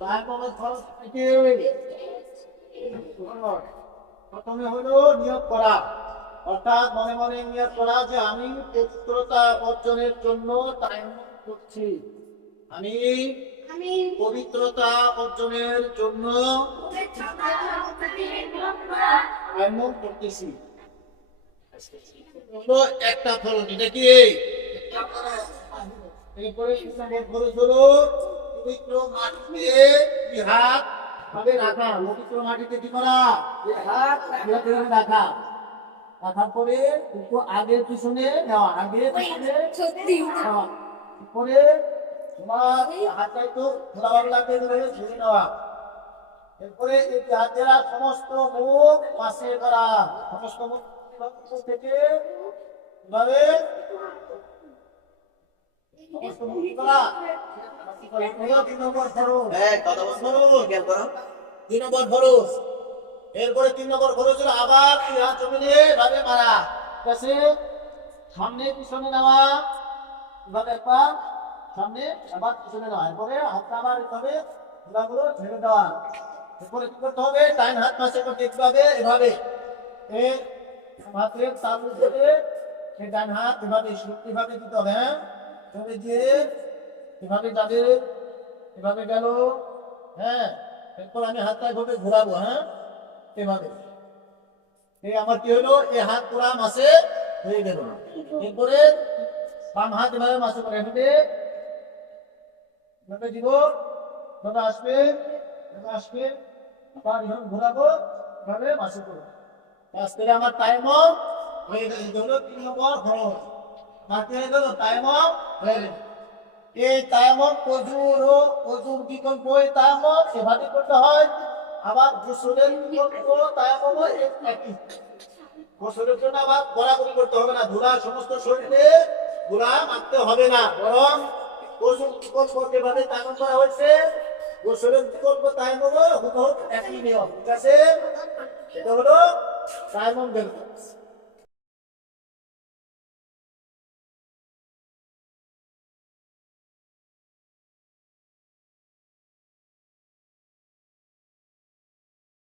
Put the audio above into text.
তায়াম্মুমের ফরজ থেকে প্রথমে হলো নিয়ত করা, অর্থাৎ মনে মনে নিয়ত করা যে আমি পবিত্রতা অর্জনের জন্য তায়াম্মুম করছি। আমি পবিত্রতা অর্জনের জন্য তায়াম্মুম করতেছি। হলো একটা ফরজ, এটা কি? এরপরে ফরজ হলো পবিত্র মাটিতে হাত ভাবে রাখা। পবিত্র মাটিতে কি করা? হাত রাখা। রাখার পরে একটু আগে পিছনে নেওয়া, আগে পিছনে নেওয়া। পরে তোমার হাতটা একটু ঘোরাভাবে লাগবে, ঝুলে নেওয়া। এরপরে এই হাতেরা সমস্ত মুখ পাশে করা, সমস্ত মুখ থেকে এভাবে সমস্ত মুখ করা। 2 নম্বর ফরজ। কথা বলছো? 2 নম্বর ফরজ। এরপরে 3 নম্বর ফরজ হলো আবার হাত জমিনে এভাবে মারা, ঠিক আছে? সামনে পিছনে নেওয়া, এভাবে একবার সামনে আবার পিছনে নেওয়া। এরপরে হাতটা আবার এভাবে ঘোরাগুলো ছেড়ে দেওয়া। এরপরে কি করতে হবে? ডান হাত পাশে করতে হবে এভাবে, এই হাতের তালু ধরে সেই ডান হাত এভাবে এভাবে দিতে হবে। হ্যাঁ, এভাবে দিয়ে এভাবে যাবে, এভাবে গেল। হ্যাঁ, এরপর আমি হাতটা এভাবে ঘোরাবো। হ্যাঁ, এভাবে। এই আমার কি হলো? এই হাত পুরা মাসে হয়ে গেল। এরপরে বাম হাত এভাবে মাসে করে এভাবে এভাবে দিব, এভাবে আসবে, এভাবে আসবে, আবার এভাবে ঘোরাবো, এভাবে মাসে করবো। আজকে আমার টাইমও হয়ে গেল। এটা হলো 3 নম্বর ফরজ। মাসে হয়ে গেল, টাইমও হয়ে গেল। এই তায়াম্মুম ওযুর বিকল্প এই তায়াম্মুম এভাবে করতে হয়। আবার গোসলের বিকল্প তায়াম্মুমও একই। গোসলের জন্য আবার গড়াগড়ি করতে হবে না, ধুলা সমস্ত শরীরে ধুলা মাখতে হবে না, বরং গোসল বিকল্প যেভাবে তায়াম্মুম করা হয়েছে, গোসলের বিকল্প তায়াম্মুমও হুবহু একই নিয়ম, ঠিক আছে? এটা হলো তায়াম্মুম গেল।